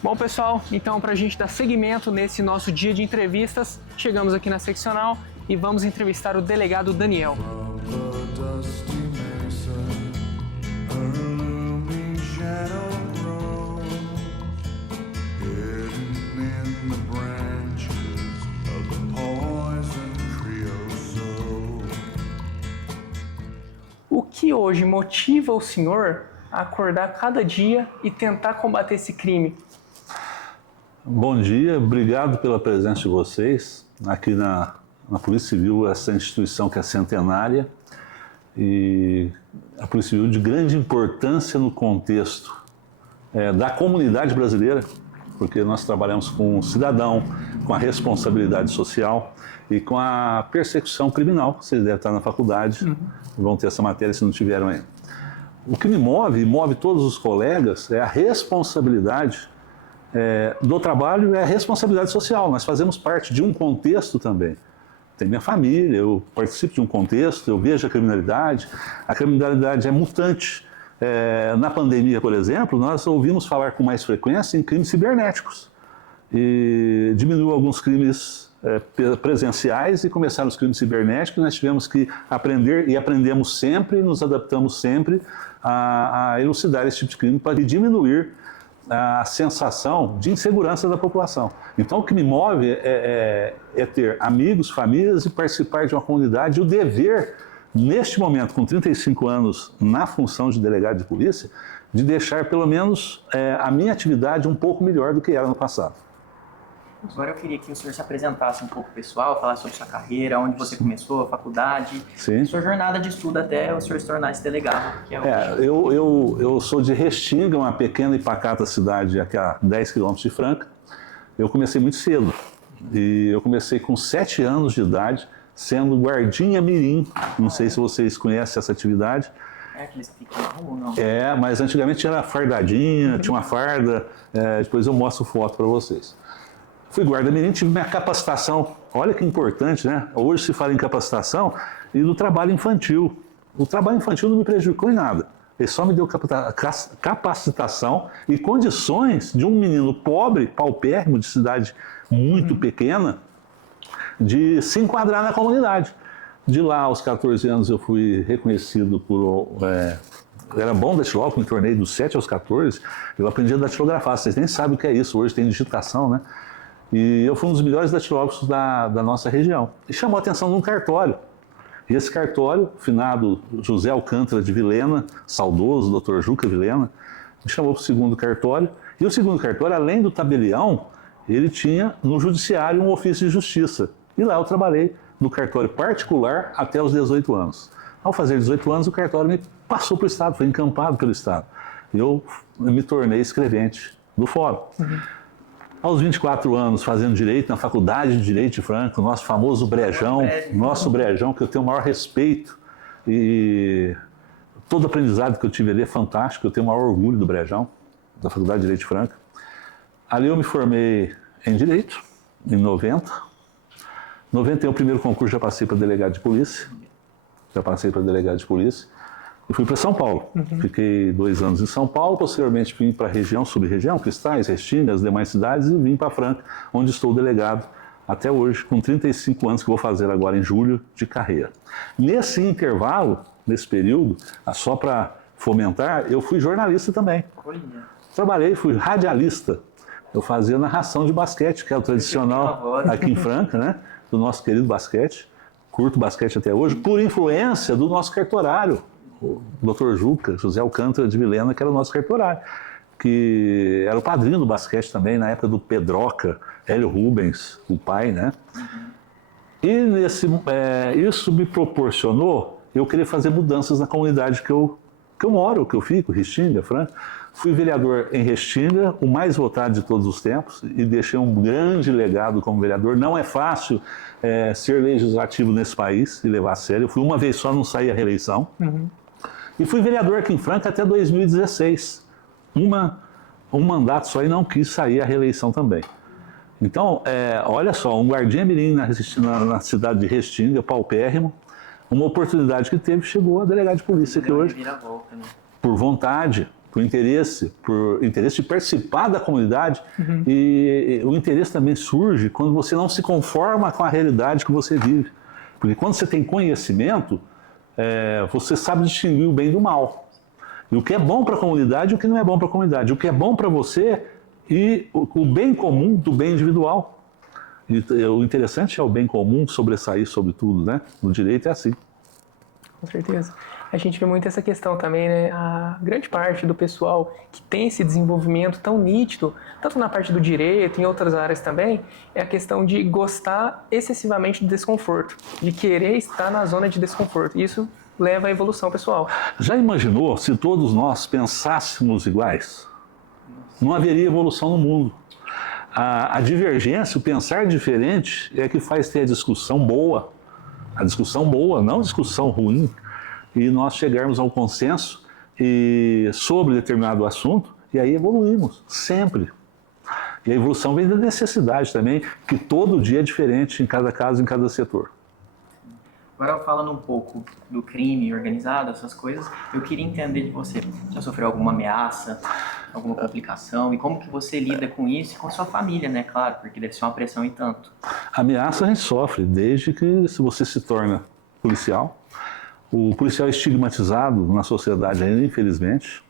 Bom, pessoal, então para a gente dar seguimento nesse nosso dia de entrevistas, chegamos aqui na seccional e vamos entrevistar o delegado Daniel. O que hoje motiva o senhor a acordar cada dia e tentar combater esse crime? Bom dia, obrigado pela presença de vocês aqui na Polícia Civil, essa instituição que é centenária e a Polícia Civil de grande importância no contexto da comunidade brasileira, porque nós trabalhamos com o cidadão, com a responsabilidade social e com a persecução criminal. Vocês devem estar na faculdade, vão ter essa matéria se não tiveram ainda. O que me move, e move todos os colegas, é a responsabilidade do trabalho, é a responsabilidade social. Nós fazemos parte de um contexto também. Tem minha família, eu participo de um contexto, eu vejo a criminalidade é mutante. Na pandemia, por exemplo, nós ouvimos falar com mais frequência em crimes cibernéticos. E diminuiu alguns crimes presenciais e começaram os crimes cibernéticos. Nós tivemos que aprender, e aprendemos sempre, nos adaptamos sempre a elucidar esse tipo de crime para diminuir a sensação de insegurança da população. Então, o que me move é ter amigos, famílias e participar de uma comunidade. E o dever, neste momento, com 35 anos na função de delegado de polícia, de deixar pelo menos a minha atividade um pouco melhor do que era no passado. Agora eu queria que o senhor se apresentasse um pouco pessoal, falasse sobre sua carreira, onde você começou, a faculdade, sua jornada de estudo até o senhor se tornar esse delegado. Que eu sou de Restinga, uma pequena e pacata cidade aqui a 10 quilômetros de Franca. Eu comecei muito cedo, e eu comecei com 7 anos de idade, sendo guardinha mirim. Não sei se vocês conhecem essa atividade. Aqueles que ficam na rua ou não? Mas antigamente era fardadinha, tinha uma farda, depois eu mostro foto para vocês. Fui guarda-mirim, tive minha capacitação, olha que importante, né? Hoje se fala em capacitação e do trabalho infantil. O trabalho infantil não me prejudicou em nada, ele só me deu capacitação e condições de um menino pobre, paupérrimo, de cidade muito pequena, de se enquadrar na comunidade. De lá, aos 14 anos, eu fui reconhecido por... eu era bom datilógrafo, me tornei dos 7 aos 14, eu aprendi a datilografar, vocês nem sabem o que é isso, hoje tem digitação, né? E eu fui um dos melhores datilógrafos da nossa região. E chamou a atenção num cartório. E esse cartório, o finado José Alcântara de Vilhena, saudoso Dr. Juca Vilhena, me chamou para o segundo cartório. E o segundo cartório, além do tabelião, ele tinha no judiciário um ofício de justiça. E lá eu trabalhei no cartório particular até os 18 anos. Ao fazer 18 anos, o cartório me passou para o Estado, foi encampado pelo Estado. Eu me tornei escrevente do fórum. Aos 24 anos, fazendo Direito na Faculdade de Direito de Franca, o nosso famoso Brejão, que eu tenho o maior respeito, e todo aprendizado que eu tive ali é fantástico, eu tenho o maior orgulho do Brejão, da Faculdade de Direito de Franca. Ali eu me formei em Direito, em 90. Em 91, o primeiro concurso, já passei para delegado de polícia, e fui para São Paulo. Fiquei 2 anos em São Paulo, posteriormente vim para a região, sub-região, Cristais, Restinga, as demais cidades, e vim para Franca, onde estou delegado até hoje, com 35 anos, que vou fazer agora em julho, de carreira. Nesse intervalo, nesse período, só para fomentar, eu fui jornalista também. Trabalhei, fui radialista. Eu fazia narração de basquete, que é o tradicional aqui em Franca, né? Do nosso querido basquete. Curto basquete até hoje, por influência do nosso cartorário, o Dr. Juca, José Alcântara de Vilhena, que era o nosso cartorário, que era o padrinho do basquete também, na época do Pedroca, Hélio Rubens, o pai, né? E isso me proporcionou eu querer fazer mudanças na comunidade que eu moro, que eu fico, Restinga, Franca. Fui vereador em Restinga, o mais votado de todos os tempos, e deixei um grande legado como vereador. Não é fácil ser legislativo nesse país e levar a sério. Eu fui uma vez só, não saí à reeleição. E fui vereador aqui em Franca até 2016. Um mandato só e não quis sair à reeleição também. Então, olha só, um guardinha-mirim na cidade de Restinga, paupérrimo, uma oportunidade que teve, chegou a delegado de polícia aqui hoje. Por vontade, por interesse de participar da comunidade, e o interesse também surge quando você não se conforma com a realidade que você vive. Porque quando você tem conhecimento, você sabe distinguir o bem do mal. E o que é bom para a comunidade e o que não é bom para a comunidade. O que é bom para você e o bem comum do bem individual. E o interessante é o bem comum sobressair sobre tudo, né? No direito é assim. Com certeza. A gente vê muito essa questão também, né? A grande parte do pessoal que tem esse desenvolvimento tão nítido, tanto na parte do direito, em outras áreas também, é a questão de gostar excessivamente do desconforto, de querer estar na zona de desconforto. Isso leva à evolução pessoal. Já imaginou se todos nós pensássemos iguais? Não haveria evolução no mundo. A divergência, o pensar diferente é que faz ter a discussão boa. A discussão boa, não a discussão ruim. E nós chegarmos ao consenso sobre determinado assunto, e aí evoluímos, sempre. E a evolução vem da necessidade também, que todo dia é diferente em cada caso, em cada setor. Agora, falando um pouco do crime organizado, essas coisas, eu queria entender de você. Já sofreu alguma ameaça, alguma complicação? E como que você lida com isso e com a sua família, né? Claro, porque deve ser uma pressão e tanto. Ameaça a gente sofre, desde que se você se torna policial. O policial é estigmatizado na sociedade ainda, infelizmente.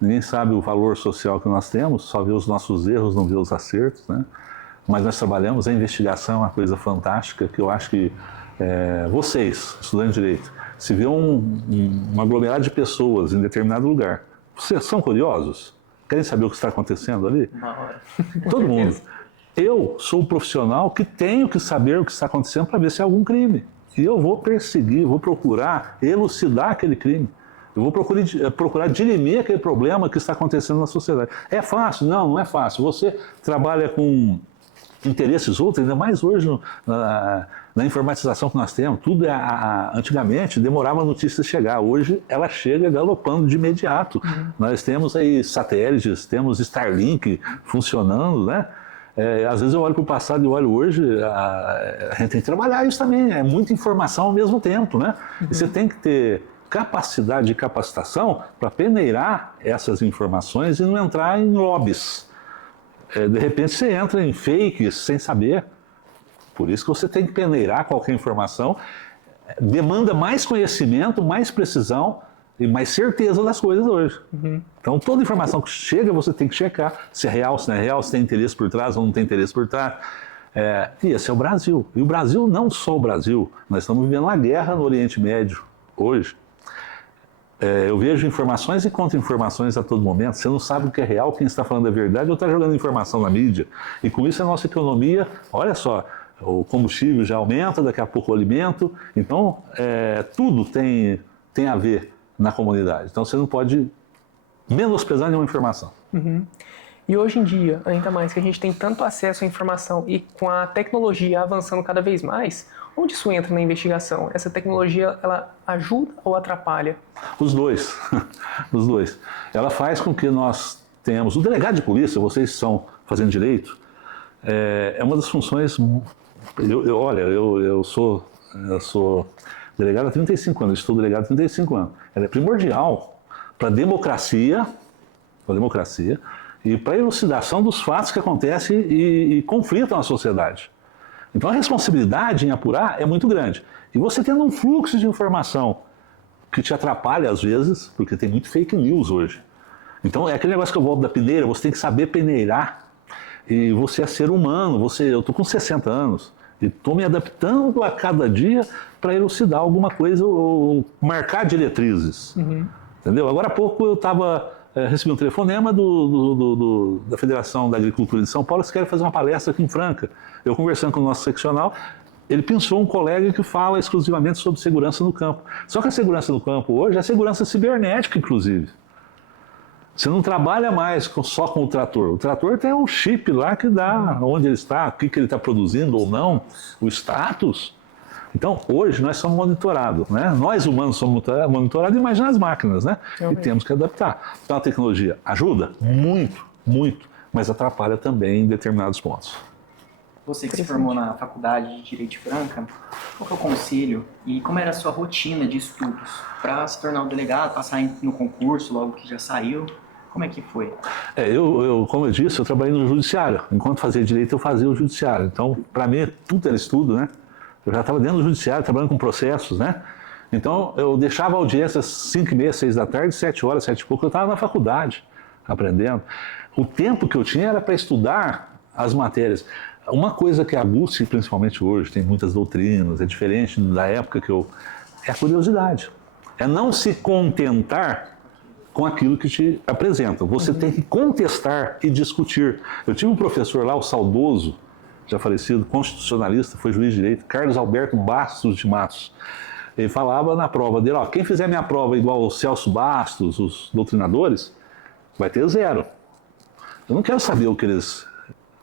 Ninguém sabe o valor social que nós temos, só vê os nossos erros, não vê os acertos, né? Mas nós trabalhamos, a investigação é uma coisa fantástica, que eu acho que vocês, estudantes de Direito, se vê um aglomerado de pessoas em determinado lugar, vocês são curiosos? Querem saber o que está acontecendo ali? Todo mundo. Eu sou o profissional que tenho que saber o que está acontecendo para ver se há algum crime. E eu vou perseguir, vou procurar elucidar aquele crime. Eu vou procurar dirimir aquele problema que está acontecendo na sociedade. É fácil? Não, não é fácil. Você trabalha com interesses outros, ainda mais hoje na informatização que nós temos. Tudo antigamente demorava a notícia chegar. Hoje ela chega galopando de imediato. Nós temos aí satélites, temos Starlink funcionando, né? Às vezes eu olho para o passado e olho hoje, a gente tem que trabalhar isso também, é muita informação ao mesmo tempo, né? E você tem que ter capacidade e capacitação para peneirar essas informações e não entrar em lobbies. De repente você entra em fakes sem saber, por isso que você tem que peneirar qualquer informação, demanda mais conhecimento, mais precisão e mais certeza das coisas hoje. Então, toda informação que chega, você tem que checar se é real, se não é real, se tem interesse por trás ou não tem interesse por trás. E esse é o Brasil. E o Brasil, não só o Brasil, nós estamos vivendo uma guerra no Oriente Médio hoje. Eu vejo informações e contra-informações a todo momento. Você não sabe o que é real, quem está falando a verdade ou está jogando informação na mídia. E com isso a nossa economia, olha só, o combustível já aumenta, daqui a pouco o alimento. Então, tudo tem a ver na comunidade. Então você não pode menosprezar nenhuma informação. E hoje em dia, ainda mais que a gente tem tanto acesso à informação e com a tecnologia avançando cada vez mais, onde isso entra na investigação? Essa tecnologia, ela ajuda ou atrapalha? Os dois. Os dois. Ela faz com que nós tenhamos... O delegado de polícia, vocês que estão fazendo direito, é uma das funções... Eu sou delegado há 35 anos, estou delegado há 35 anos. Ela é primordial para a democracia e para a elucidação dos fatos que acontecem e conflitam na sociedade. Então a responsabilidade em apurar é muito grande. E você tendo um fluxo de informação que te atrapalha às vezes, porque tem muito fake news hoje. Então é aquele negócio que eu volto da peneira, você tem que saber peneirar. E você é ser humano, eu estou com 60 anos. E estou me adaptando a cada dia para elucidar alguma coisa ou marcar diretrizes. Entendeu? Agora há pouco eu recebi um telefonema da Federação da Agricultura de São Paulo, que querem fazer uma palestra aqui em Franca. Eu conversando com o nosso seccional, ele pensou um colega que fala exclusivamente sobre segurança no campo. Só que a segurança no campo hoje é segurança cibernética, inclusive. Você não trabalha mais só com o trator. O trator tem um chip lá que dá onde ele está, o que ele está produzindo ou não, o status. Então, hoje nós somos monitorados, né? Nós humanos somos monitorados, imagina as máquinas, né? E temos que adaptar. Então, a tecnologia ajuda? Muito, muito, mas atrapalha também em determinados pontos. Você que se formou na Faculdade de Direito de Franca, qual que é o conselho e como era a sua rotina de estudos para se tornar um delegado, passar no concurso logo que já saiu? Como é que foi? Como eu disse, eu trabalhei no judiciário. Enquanto fazia direito, eu fazia o judiciário. Então, para mim, tudo era estudo, né? Eu já estava dentro do judiciário, trabalhando com processos, né? Então, eu deixava a audiência às 5h30, 6 da tarde, 7 horas, 7 e pouco, eu estava na faculdade, aprendendo. O tempo que eu tinha era para estudar as matérias. Uma coisa que aguça, principalmente hoje, tem muitas doutrinas, é diferente da época é a curiosidade. É não se contentar com aquilo que te apresentam. Você tem que contestar e discutir. Eu tive um professor lá, o saudoso, já falecido, constitucionalista, foi juiz de direito, Carlos Alberto Bastos de Matos. Ele falava na prova dele, quem fizer minha prova igual o Celso Bastos, os doutrinadores, vai ter 0. Eu não quero saber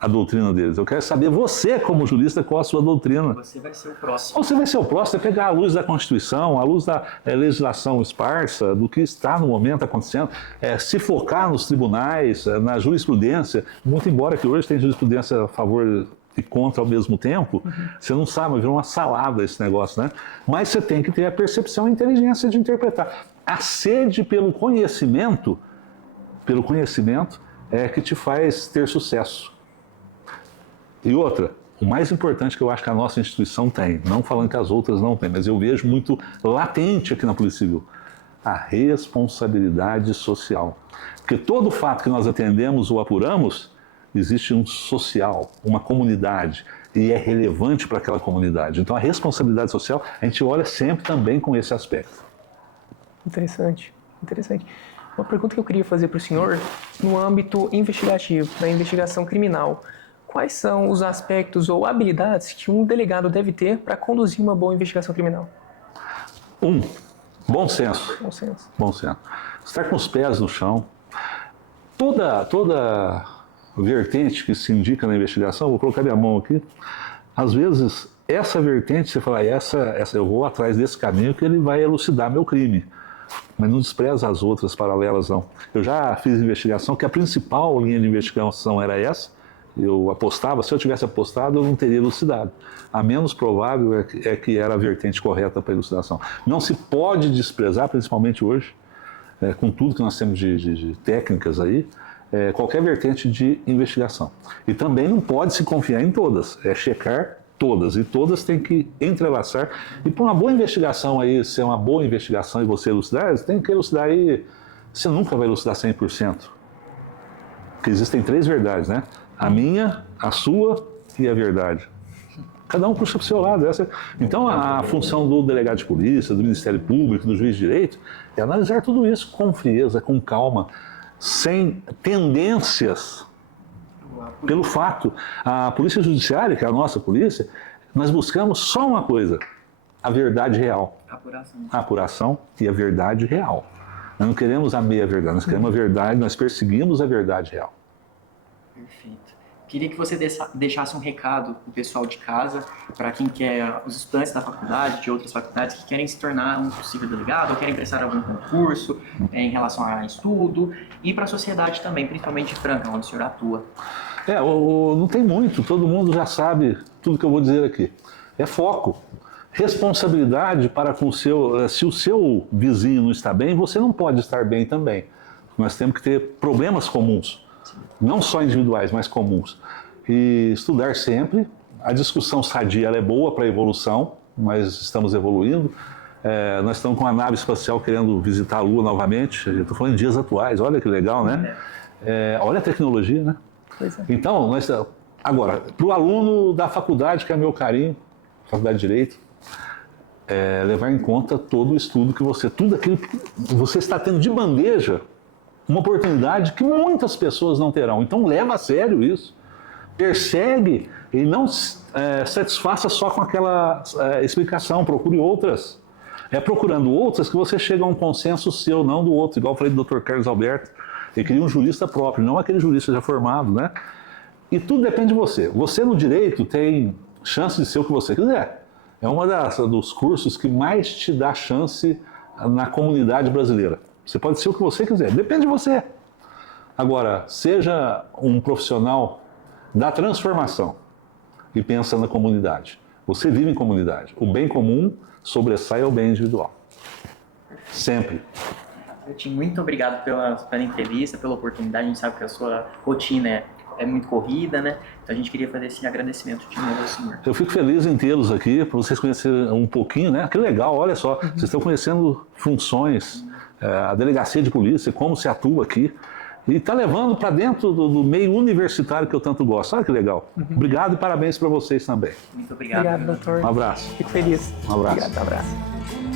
a doutrina deles, eu quero saber você, como jurista, qual a sua doutrina. Você vai ser o próximo. Você vai ser o próximo, é pegar a luz da Constituição, a luz da legislação esparsa, do que está no momento acontecendo, se focar nos tribunais, na jurisprudência, muito embora que hoje tem jurisprudência a favor e contra ao mesmo tempo, você não sabe, virou uma salada esse negócio, né? Mas você tem que ter a percepção e a inteligência de interpretar. A sede pelo conhecimento é que te faz ter sucesso. E outra, o mais importante que eu acho que a nossa instituição tem, não falando que as outras não têm, mas eu vejo muito latente aqui na Polícia Civil, a responsabilidade social. Porque todo fato que nós atendemos ou apuramos, existe um social, uma comunidade, e é relevante para aquela comunidade. Então a responsabilidade social, a gente olha sempre também com esse aspecto. Interessante, interessante. Uma pergunta que eu queria fazer para o senhor, no âmbito investigativo, da investigação criminal, quais são os aspectos ou habilidades que um delegado deve ter para conduzir uma boa investigação criminal? Bom senso. Bom senso. Bom senso. Estar com os pés no chão. Toda vertente que se indica na investigação, vou colocar minha mão aqui, às vezes essa vertente, você fala, eu vou atrás desse caminho que ele vai elucidar meu crime. Mas não despreza as outras paralelas, não. Eu já fiz investigação que a principal linha de investigação era essa. Eu apostava, se eu tivesse apostado, eu não teria elucidado. A menos provável é que era a vertente correta para a elucidação. Não se pode desprezar, principalmente hoje, com tudo que nós temos de técnicas aí, qualquer vertente de investigação. E também não pode se confiar em todas, é checar todas. E todas têm que entrelaçar. E para uma boa investigação aí, se é uma boa investigação e você elucidar, você tem que elucidar aí, você nunca vai elucidar 100%. Porque existem 3 verdades, né? A minha, a sua e a verdade. Cada um puxa para o seu lado. Então, a função do delegado de polícia, do Ministério Público, do juiz de direito, é analisar tudo isso com frieza, com calma, sem tendências. Pelo fato, a Polícia Judiciária, que é a nossa polícia, nós buscamos só uma coisa, a verdade real. A apuração e a verdade real. Nós não queremos a meia verdade, nós queremos a verdade, nós perseguimos a verdade real. Perfeito. Queria que você deixasse um recado para o pessoal de casa, para quem quer, os estudantes da faculdade, de outras faculdades, que querem se tornar um possível delegado, ou querem prestar algum concurso em relação a estudo, e para a sociedade também, principalmente Franca, onde o senhor atua. Não tem muito, todo mundo já sabe tudo que eu vou dizer aqui. É foco. Responsabilidade para com o seu... Se o seu vizinho não está bem, você não pode estar bem também. Nós temos que ter problemas comuns. Não só individuais, mas comuns. E estudar sempre. A discussão sadia ela é boa para a evolução, mas estamos evoluindo. Nós estamos com a nave espacial querendo visitar a Lua novamente. Eu estou falando em dias atuais, olha que legal, né? Olha a tecnologia, né? Pois é. Então, agora, para o aluno da faculdade, que é meu carinho, Faculdade de Direito, levar em conta todo o estudo que tudo aquilo que você está tendo de bandeja, uma oportunidade que muitas pessoas não terão. Então leva a sério isso. Persegue e não satisfaça só com aquela explicação. Procure outras. É procurando outras que você chega a um consenso seu, não do outro. Igual eu falei do Dr. Carlos Alberto. Ele queria um jurista próprio, não aquele jurista já formado, né? E tudo depende de você. Você no direito tem chance de ser o que você quiser. É um dos cursos que mais te dá chance na comunidade brasileira. Você pode ser o que você quiser, depende de você. Agora, seja um profissional da transformação e pensa na comunidade. Você vive em comunidade. O bem comum sobressai ao bem individual. Sempre. Tim, muito obrigado pela entrevista, pela oportunidade. A gente sabe que a sua rotina é muito corrida, né? Então a gente queria fazer esse agradecimento de novo ao senhor. Eu fico feliz em tê-los aqui, para vocês conhecerem um pouquinho, né? Que legal, olha só, vocês estão conhecendo funções, a delegacia de polícia, como se atua aqui, e está levando para dentro do meio universitário que eu tanto gosto. Olha que legal. Obrigado e parabéns para vocês também. Muito obrigado. Obrigado, doutor. Um abraço. Fico feliz. Um abraço. Obrigado, abraço.